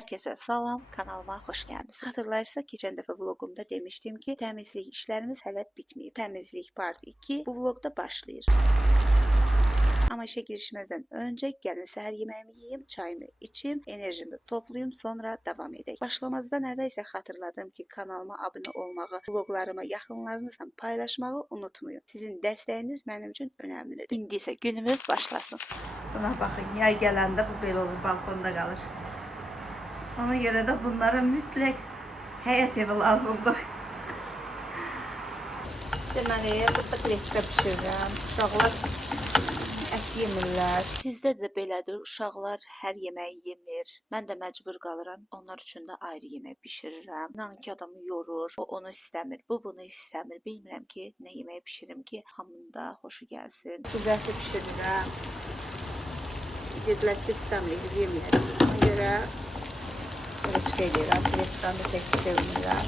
Herkese salam, kanalıma xoş gəlmisiniz. Xatırlayırsaq, keçən dəfə vloqumda demişdim ki, təmizlik işlərimiz hələ bitməyib. Təmizlik part 2 bu vloqda başlayır. Amma işə girişməzdən öncə gəlin səhər yeməyimi yeyim, çayımı içim, enerjimi toplayım, sonra davam edək. Başlamazdan əvvəl isə xatırladım ki, kanalıma abunə olmağı, vloqlarımı yaxınlarınızla paylaşmağı unutmayın. Sizin dəstəyiniz mənim üçün önəmlidir. İndi isə günümüz başlasın. Buna baxın, yay gələndə bu belə olur, balkonda qalır. Ona göre de bunlara mütləq həyət evi lazımdır. Deməli, burada qreçka pişirirəm. Uşaqlar ət yemirlər. Sizdə də belədir, uşaqlar hər yeməyi yemir. Mən də məcbur qalıram, onlar üçün də ayrı yemək bişirirəm. İnanın ki, adamı yorur. O onu istəmir, bu bunu istəmir. Bilmirəm ki, nə yemək bişirim ki, hamının da xoşu gəlsin. Güzəlsə pişirirəm. Dedilər ki, istəmirik, yeməyəcək. Ona görə qreçka edirəm, qreçkanı da tək sevmirəm.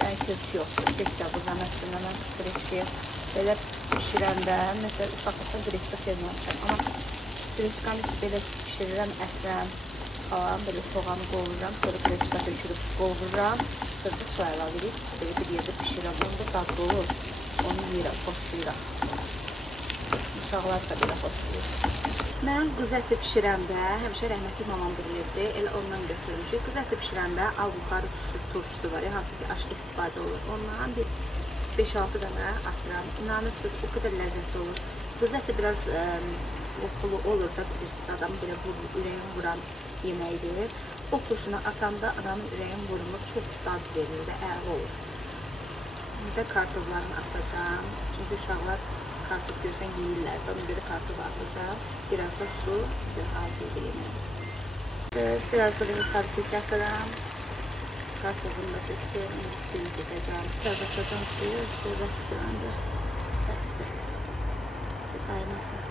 Yəni kökü yoxdur, təkcə bu zəmətində mən qreçkaya belə pişirəndə, məsələn, uşaqlıqda qreçka sevməmişəm. Amma qreçkanı belə pişirirəm, ətrəm falan, belə soğanı qovururam, sonra qreçka tökürüb qovururam, sonra su əlavə edib, belə bir yerdə pişirəm. Onda dadlı olur, onu yeyirəm, xoşlayıram. Uşaqlar da belə xoşlayır. Mən qız əti pişirəndə, həmişə rəhmətli mamam bilirdi, elə ondan götürmüşük. Qız əti pişirəndə al buxarı turşusu var, hansı ki aşk istifadə olur. Ondan bir 5-6 dənə atıram. İnanırsınız, o qədər ləzzətli olur. Qız əti biraz oxulu olur da, bilirsiniz, adam belə ürəyin vuran yeməkdir. O turşunu atanda adamın ürəyin vurulur, çox dad verir də, əla olur. Bir də kartoflarını atacağım, çünki uşaqlar kartof görsən yeyirlər də, ona görə kartof atacağım. Biraz da su, az edeyim. Biraz da belə sarımsak atıram. Kartofunu da döküyorum, suyu dökəcəm. Biraz atacağım suyu, suyu rəstəndə. Qaynasın.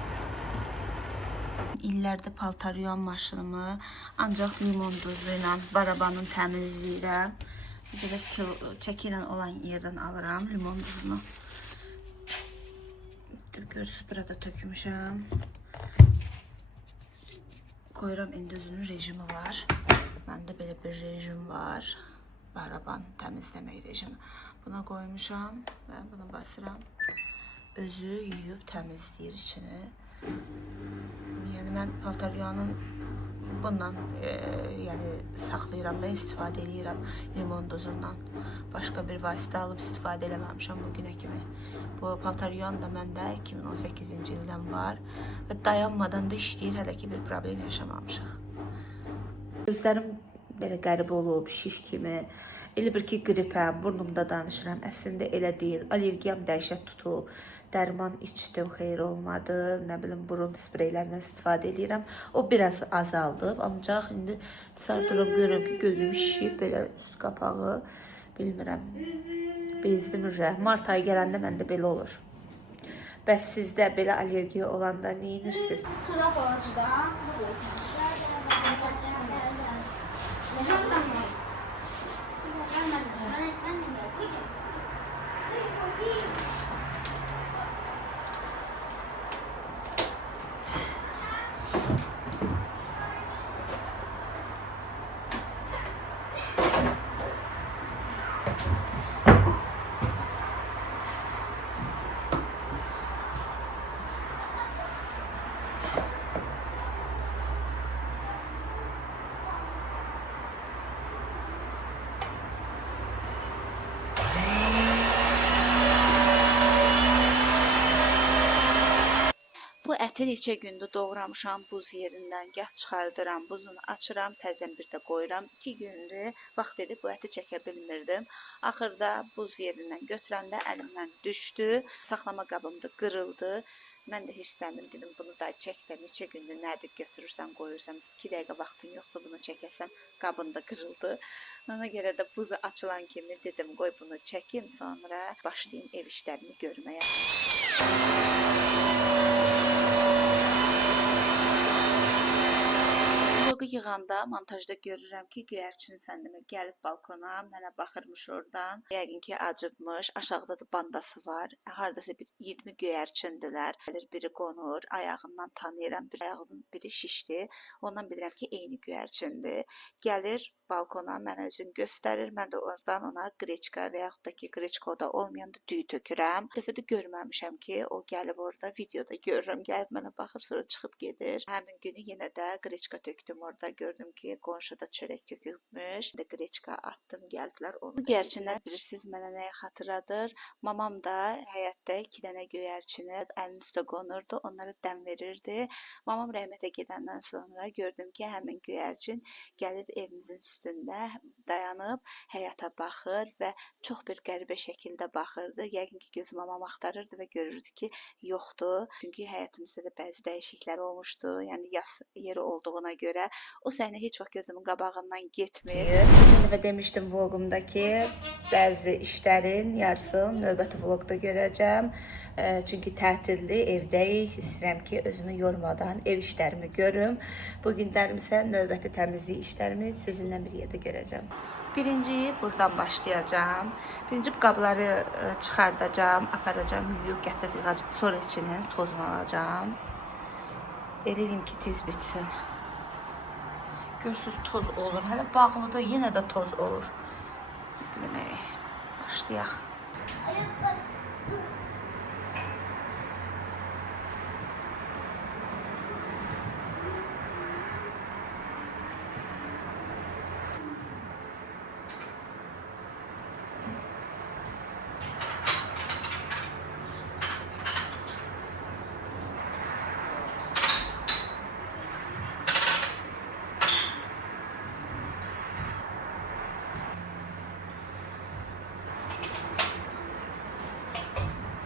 İllərdə paltar yuyan maşınımı ancaq limon duzu ilə barabanın təmizləyirəm. Belə çəki ilə olan yerdən alıram limon duzunu. Görürsünüz, burada tökmüşəm. Koyuram, indi özünün rejimi var. Məndə belə bir rejim var. Baraban təmizləmək rejimi. Buna qoymuşam və buna basıram. Özü yuyub təmizləyir içini. Yəni mən paltar yağının bundan saxlayıram da, istifadə edirəm limon duzundan. Başqa bir vasitə alıb istifadə eləməmişəm bugünə kimi. Bu paltar yağın da məndə 2018-ci ildən var və dayanmadan da işləyir, hələ ki bir problem yaşamamışıq. Gözlərim belə qəribə olub, şiş kimi. Elə bir ki qripəm, burnumda danışıram. Əslində elə deyil, allergiyam dəhşət tutub. Dərman içdim, xeyir olmadı. Nə bilim, burun spreylərindən istifadə edirəm. O biraz azaldı. Ancaq indi sardırıb görürəm ki, gözüm şişib, belə üst qapağı. Bilmirəm, bezdim ürək. Mart ayı gələndə məndə belə olur. Bəs sizdə belə allergiya olanda nə edirsiniz? Turap olacaq da. Bu əti neçə gündür doğramışam buz yerindən, gah çıxardıram, buzunu açıram, təzən bir də qoyuram. 2 gündür vaxt edib bu əti çəkə bilmirdim. Axırda buz yerindən götürəndə əlimdən düşdü, saxlama qabımda qırıldı. Mən də hirsləndim, dedim bunu da çək də, neçə gündür nədir götürürsən, qoyursan, 2 dəqiqə vaxtın yoxdur, bunu çəkəsən, qabında qırıldı. Ona görə də buzu açılan kimi dedim, qoy bunu çəkim, sonra başlayayım ev işlərini görməyə. Vlogu yığanda montajda görürəm ki, göyərçin səndəmə gəlib balkona, mənə baxırmış oradan. Yəqin ki, acıbmış. Aşağıda da bandası var. Hardasa bir 20 göyərçindilər. Gəlir biri qonur, ayağından tanıyıram, bir ayağının biri şişdi. Ondan bilirəm ki, eyni göyərçindir. Gəlir balkona mənə özünü göstərir. Mən də oradan ona qreçka və yaxud da ki, qreçka o da olmayanda düyü tökürəm. Bir dəfə də görməmişəm ki, o gəlib orada videoda görürəm, gəlib mənə baxır, sonra çıxıb gedir. Həmin günü yenə də qreçka tökdüm orada. Gördüm ki, qonşuda çörək tökülmüş. Bir də qreçka atdım, gəldilər onu. Bu göyərçinlər bilirsiniz mənə nəyə xatırladır? Mamam da həyətdə 2 dənə göyərçini əlinin üstə qonurdu, onlara dəm verirdi. Mamam rəhmətə gedəndən sonra gördüm ki, həmin göyərçin gəlib evimizin üstündə dayanıb həyata baxır və çox bir qəribə şəkildə baxırdı. Yəqin ki, gözü mamam axtarırdı və görürdü ki, yoxdur. Çünki həyatımızda da bəzi dəyişikliklər olmuşdu. Yəni yas yeri olduğuna görə o səhnə heç vaxt gözümün qabağından getmir. Keçən dəfə demişdim vlogumda ki, bəzi işlərin yarısını növbəti vlogda görəcəm. Çünki tətildir, evdəyik. İstəyirəm ki, özümü yormadan ev işlərimi görüm. Bu günlərim isə növbəti təmizlik işlərimi sizinlə bir yerdə görəcəm. Birinci buradan başlayacağım. Birinci qabları çıxardacağım, aparacağım, yuyub gətirdim. Sonra içinin tozunu alacağım. Eləyim ki, tez bitsin. Görürsünüz, toz olur. Hələ bağlıdır, yenə də toz olur. Bilmək, başlayaq.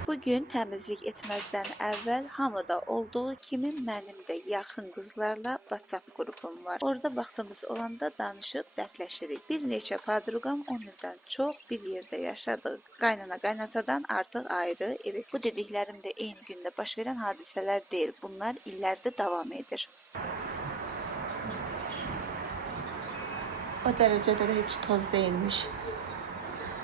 Bugün təmizlik etməzdən əvvəl hamıda olduğu kimi mənim də yaxın qızlarla WhatsApp qrupum var. Orada vaxtımız olanda danışıb dərdləşirik. Bir neçə padruqam 10 ildən çox bir yerdə yaşadıq. Qaynana qaynatadan artıq ayrı evi. Bu dediklərim də eyni gündə baş verən hadisələr deyil. Bunlar illərdə davam edir. O dərəcədə də heç toz deyilmiş.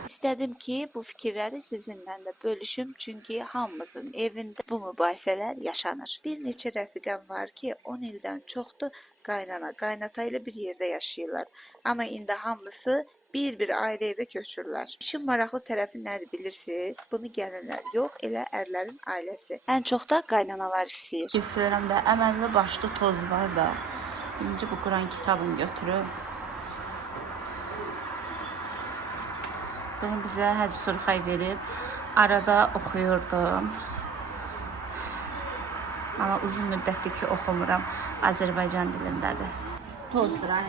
İstədim ki, bu fikirləri sizinlə də bölüşüm, çünki hamımızın evində bu mübahisələr yaşanır. Bir neçə rəfiqəm var ki, 10 ildən çoxdur qaynana, qaynata ilə bir yerdə yaşayırlar. Amma indi hamısı bir-bir ayrı evə köçürlər. İşin maraqlı tərəfi nədir bilirsiniz? Bunu gəlinlər yox, elə ərlərin ailəsi. Ən çox da qaynanalar istəyir. Kesilirəm də, əməlli başlı toz var da. Birinci bu Quran kitabını götürüb. Bunu bizə Hacı Surxay verib. Arada oxuyurdum. Amma uzun müddətdir ki, oxumuram. Azərbaycan dilindədir. Tozdur, ay.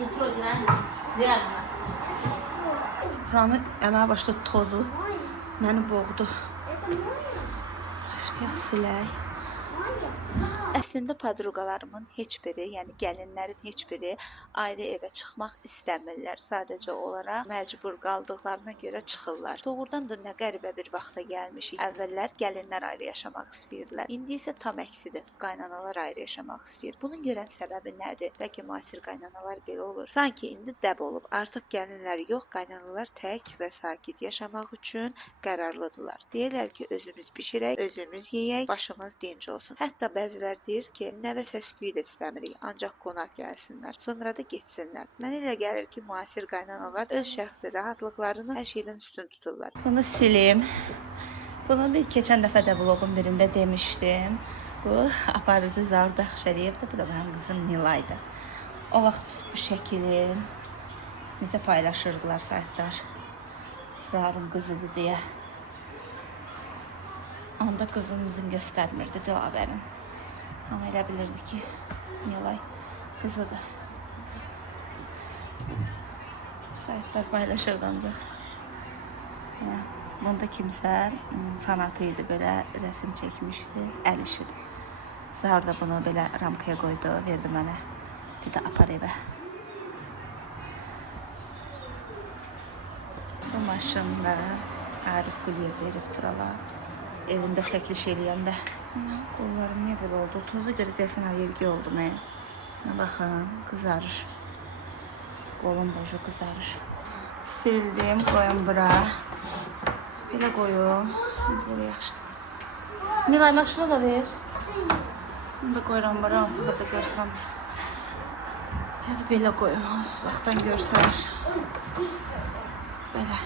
Nitro girən, riyazına. Buranı əməl başda tozu məni boğdu. Başlayaq silək. Əslində padruqalarımın heç biri, yəni gəlinlərin heç biri ayrı evə çıxmaq istəmirlər. Sadəcə olaraq məcbur qaldıqlarına görə çıxırlar. Doğrudan da nə qəribə bir vaxta gəlmişik. Əvvəllər gəlinlər ayrı yaşamaq istəyirdilər. İndi isə tam əksidir. Qaynanalar ayrı yaşamaq istəyir. Bunun görən səbəbi nədir? Bəlkə müasir qaynanalar belə olur. Sanki indi dəb olub. Artıq gəlinlər yox, qaynanalar tək və sakit yaşamaq üçün qərarlıdırlar. Deyirlər ki, özümüz bişirək, özümüz yeyək, başımız dinc olsun. Hətta bəzilər deyir ki, nəvə səs-küyü də istəmirik, ancaq qonaq gəlsinlər, sonra da getsinlər. Mənə elə gəlir ki, müasir qaynanalar öz şəxsi rahatlıqlarını hər şeydən üstün tuturlar. Bunu silim. Bunu bir keçən dəfə də vlogun birində demişdim. Bu aparıcı Zaur Bəxşəliyevdir, bu da mənim qızım Nilaydır. O vaxt bu şəkili necə paylaşırdılar saytlar, Zaurun qızıdır deyə. Onda qızın üzünü göstərmirdi Dilabərin. Amma elə bilirdi ki, Nilay qızıdır. Saytlar paylaşırdı ancaq. Bunda kimsə fanatı idi, belə rəsim çəkmişdi, əl işidir. Zahar da bunu belə ramkaya qoydu, verdi mənə. Dedi, apar evə. Bu maşında Arif Quliyev verib duralar. Evində çəkiliş eləyəndə. Qollarım niyə belə oldu? Toza görə desən alergiya oldum. Baxın, qızarır. Qolum boyu qızarır. Sildim, qoyum bura. Belə qoyum. Belə yaxşı. Milay maşına da ver. Bunu da qoyuram bura, hansı burada görsəm. Ya da belə qoyum, uzaqdan görsənir. Belə.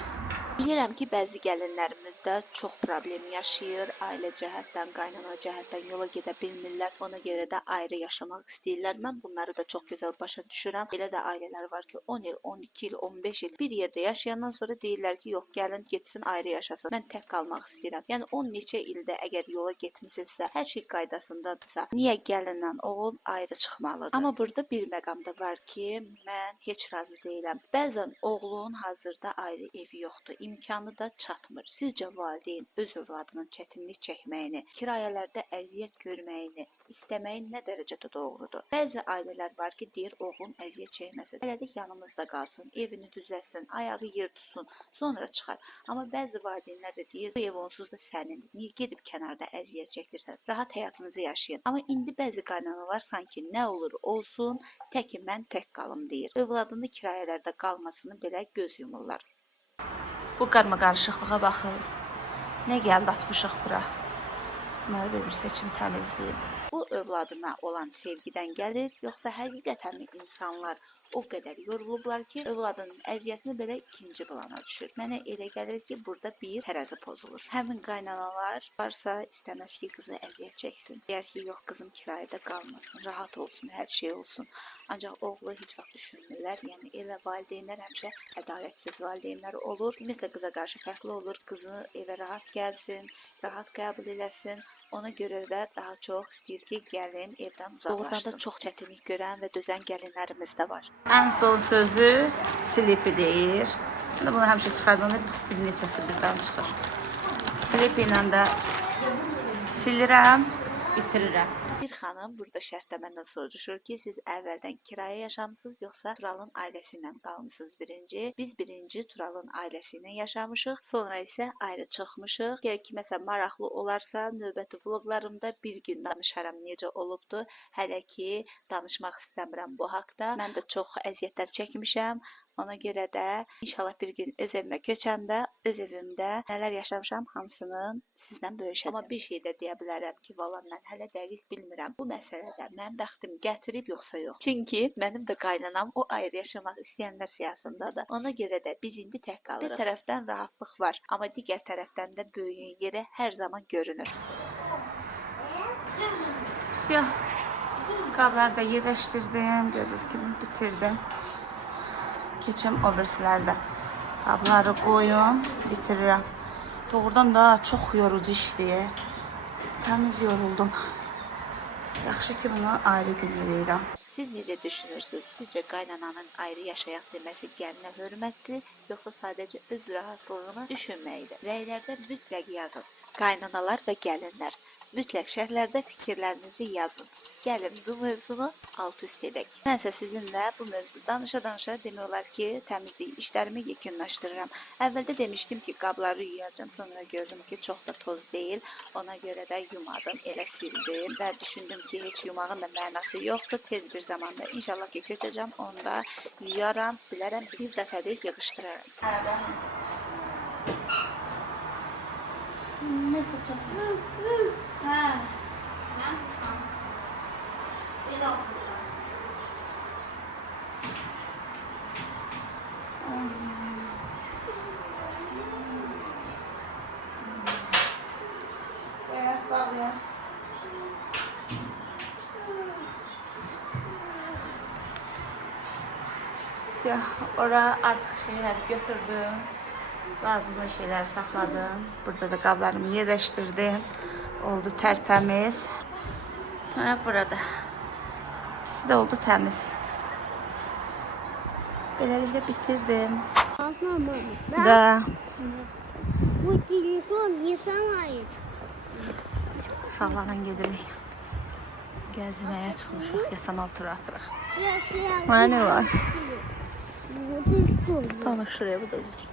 Bilirəm ki, bəzi gəlinlərimiz də çox problem yaşayır. Ailə cəhətdən, qaynana cəhətdən yola gedə bilmirlər. Ona görə də ayrı yaşamaq istəyirlər. Mən bunları da çox gözəl başa düşürəm. Elə də ailələr var ki, 10 il, 12 il, 15 il bir yerdə yaşayandan sonra deyirlər ki, yox, gəlin getsin ayrı yaşasın. Mən tək qalmaq istəyirəm. Yəni 10 neçə ildə əgər yola getmisinizsə, hər şey qaydasındadırsa, niyə gəlinlə oğul ayrı çıxmalıdır? Amma burada bir məqamda var ki, mən heç razı deyiləm. Bəzən oğlun hazırda ayrı evi yoxdur. İmkanı da çatmır. Sizcə valideyn öz övladının çətinlik çəkməyini, kirayələrdə əziyyət görməyini istəməyin nə dərəcədə doğrudur? Bəzi ailələr var ki, deyir oğlun əziyyət çəkməsin. Hələlik yanımızda qalsın, evini düzəltsin, ayağı yer tutsun, sonra çıxar. Amma bəzi valideynlər də deyir, bu ev onsuz da sənindir. Niyə gedib kənarda əziyyət çəkirsən? Rahat həyatınızı yaşayın. Amma indi bəzi qaynanalar sanki nə olur olsun, təki mən tək qalım deyir. Övladını kirayələrdə qalmasını belə göz yumurlar. Bu qarma-qarışıqlığa baxın. Nə gəldi atmışıq bura. Bunları bir seçim təmizləyim. Bu övladına olan sevgidən gəlir, yoxsa həqiqətən insanlar o qədər yorulublar ki, övladının əziyyətini belə ikinci plana düşür. Mənə elə gəlir ki, burada bir tərəzi pozulur. Həmin qaynanalar varsa istəməz ki, qızı əziyyət çəksin. Deyər ki, yox, qızım kirayədə qalmasın, rahat olsun, hər şey olsun. Ancaq oğlu heç vaxt düşünmürlər. Yəni elə valideynlər həmişə ədalətsiz valideynlər olur. Ümumiyyətlə qıza qarşı fərqli olur. Qızı evə rahat gəlsin, rahat qəbul eləsin. Ona görə də daha çox istəyir ki, gəlin evdən uzaqlaşsın. Doğrudan da çox çətinlik görən və dözən gəlinlərimiz də var. Ən son sözü Sleepy deyir. Bunu həmişə çıxardanda bir neçəsi birdən çıxır. Sleepy ilə də silirəm, bitirirəm. Bir xanım burada şərtdə məndən soruşur ki, siz əvvəldən kirayə yaşamısınız, yoxsa Turalın ailəsi ilə qalmısınız birinci. Biz birinci Turalın ailəsi ilə yaşamışıq, sonra isə ayrı çıxmışıq. Gəl ki, məsələn, maraqlı olarsa, növbəti vloqlarımda bir gün danışaram necə olubdu. Hələ ki, danışmaq istəmirəm bu haqda. Mən də çox əziyyətlər çəkmişəm. Ona görə də inşallah bir gün öz evimə köçəndə, öz evimdə nələr yaşamışam hamısının sizlə bölüşəcəm. Amma bir şey də deyə bilərəm ki, valla mən hələ dəqiq bilmirəm bu məsələdə mən bəxtim gətirib yoxsa yox. Çünki mənim də qaynanam o ayrı yaşamaq istəyənlər siyasındadır. Ona görə də biz indi tək qalırıq. Bir tərəfdən rahatlıq var, amma digər tərəfdən də böyüyün yeri hər zaman görünür. Qabları da yerləşdirdim, gördüyünüz kimi bitirdim. Keçəm o birisilərdə. Qabları qoyum, bitirirəm. Doğrudan da çox yorucu işdir. Təmiz yoruldum. Yaxşı ki, bunu ayrı gün eləyirəm. Siz necə düşünürsünüz? Sizcə qaynananın ayrı yaşayaq deməsi gəlinə hörmətdir, yoxsa sadəcə öz rahatlığını düşünməkdir? Rəylərdə mütləq yazın. Qaynanalar və gəlinlər, mütləq şərhlərdə fikirlərinizi yazın. Gəlin bu mövzunu alt üst edək. Mənsə sizinlə bu mövzu danışa-danışa demək olar ki, təmizlik işlərimi yekunlaşdırıram. Əvvəldə demişdim ki, qabları yuyacağım, sonra gördüm ki, çox da toz deyil. Ona görə də yumadım, elə sildim və düşündüm ki, heç yumağın da mənası yoxdur. Tez bir zamanda inşallah ki, köçəcəm, onu da yuyaram, silərəm, bir dəfədə yığışdıraram. Ne seçeceğim? Ha. Ben kuşam. Bir daha kuşam. Evet, bağlayalım. Oraya artık şeyleri götürdüm. Lazımlı şeyler sakladım. Burada da qablarımı yerləşdirdim. Oldu tertemiz. Ha, burada. İkisi de oldu temiz. Beləliklə bitirdim. Da. Bu telefon insana ait. Uşaqlarla gedirik. Gəzməyə çıxmışıq, yasamal tur atırıq. Ya, Mənə var. Bu Tamam, şuraya bu da öz üçün.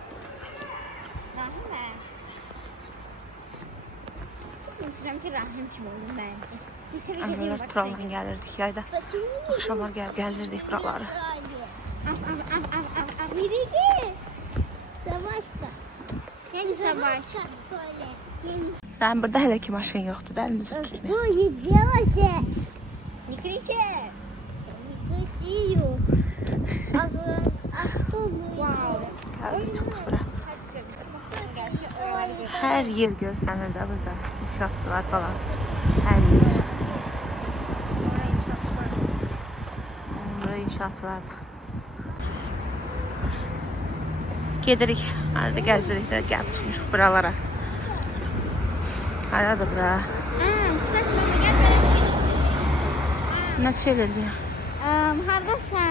Rahim ki, Rahim kim oldum ben? Əvvəllər buralardan gəlirdik yayda. Axşamlar gəzirdik buraları. Береги. Собачка. Я не собачка. Sənin burada hələ ki maşın yoxdur, əlimizi Что tutmuyor. не делайте? Не кричи. Не кричи. А что мы? Gəldik çıxdıq bura. Hər yer görsənir də burada. İnşaatçılar falan. Hər yer. Bura inşaatçılardır. Gedirik. Arada gəzirik də gəlib çıxmışıq buralara. Haradır bura? Кстати, мама, я хочу. Nə çevirdi? Hardasa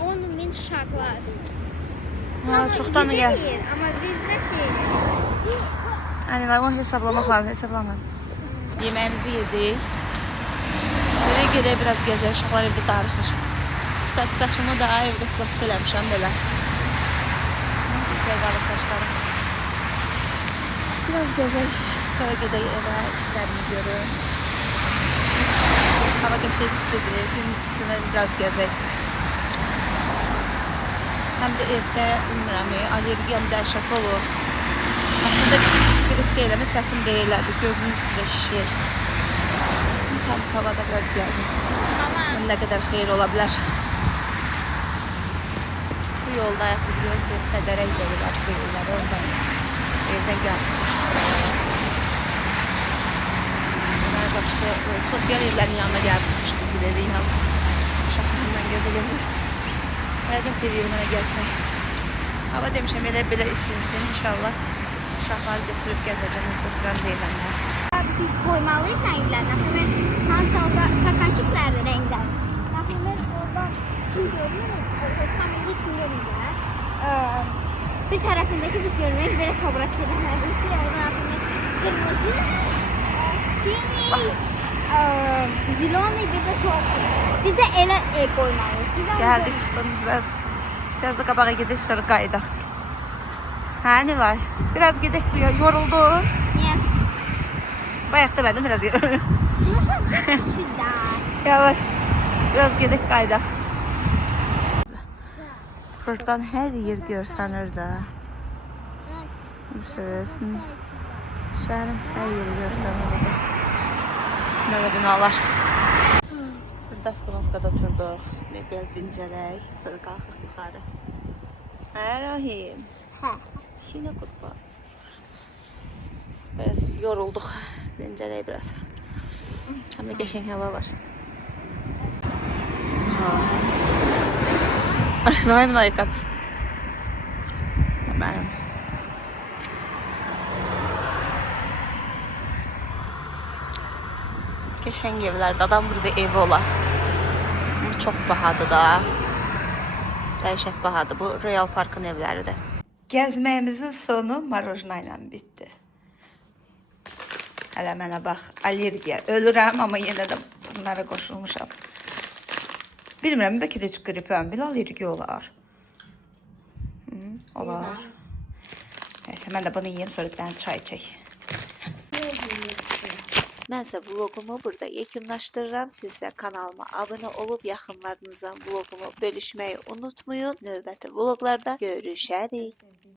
10.000 şaqlar. Ha, çoxdan gəl. Ama bizde şey. Aynen, onu hesablamaq lazım, hesablamadım. Yeməyimizi yedik. Belə gedək biraz gəzək, uşaqlar evdə darıxır. Saçımı da evdə platik eləmişəm belə. Bir şey qalır saçlarım. Biraz gəzək, sonra gedək evə, işlərimi görüm. Hava qəşəng istidir, gün istisində biraz gəzək. Həm də evdə, bilmirəm, allergiyam dəhşət olur. Aslında grip deyil, ama səsim deyillərdir, gözümün üstündə şişir. Təmiz havada biraz gəzim. Nə qədər xeyir ola bilər. Bu yolda ayaq biz görürsünüz, Sədərə gidiyorlar bu yolları, ondan evdən gəlib çıxmışıq. Mənə başda sosial evlərin yanına gəlib çıxmışıq, bizim evin yanına. Uşaqlarla gəzə-gəzə. Ləzzət edir mənə gəzmək. Hava demişəm, elə belə isinsin, inşallah. Uşaqları götürüb gəzəcəm, götürən deyilənlər. Biz koymalıyız renkler. Например, hansı sakançıklardı renkler. Напримer, oradan kim görmüyor? Tam hiç kim görmüyor. Bir tarafındaki biz görmüyoruz. Böyle sobrasıyla. Bir yerden например, kırmızı, siyah, ziloni bir de çok. Biz de ele koymalıyız. Gəldik, çıxdığımız biraz da qabağa gedək, sonra qayıdaq. Hə, Nilay? Biraz gedək, yoruldun. Нет. Bayaq da mənim biraz yoruldum. Ну, совсем чуть-чуть, да. Yavaş, biraz gedək, qayıdaq. Buradan hər yer görsənir də. Görürsünüz. Şəhərin hər yeri görsənir burada. Belə binalar. Burada Stanovkada oturduq. Biraz dincələk, sonra qalxıq yuxarı. Hə, Rahim. Hə. Şinə qutba. Biraz yorulduq. Dincələk biraz. Həm də qəşəng hava var. Rahimin ayaqqabısı. Mənim. Qəşəng evlərdə adam burada evi olar. Bu çox bahadır da. Dəhşət bahadır. Bu Royal Parkın evləridir. Gəzməyimizin sonu marojna ilə bitdi. Hələ mənə bax, allergiya. Ölürəm, amma yenə də bunlara qoşulmuşam. Bilmirəm, bəlkə də heç qripəm, belə allergiya olar. Olar. Neyse, mən də bunu yiyeyim, sonra bir dənə çay çək. Mənsə vlogumu burada yekunlaşdırıram. Siz də kanalıma abunə olub yaxınlarınıza vlogumu bölüşməyi unutmayın. Növbəti vloglarda görüşərik.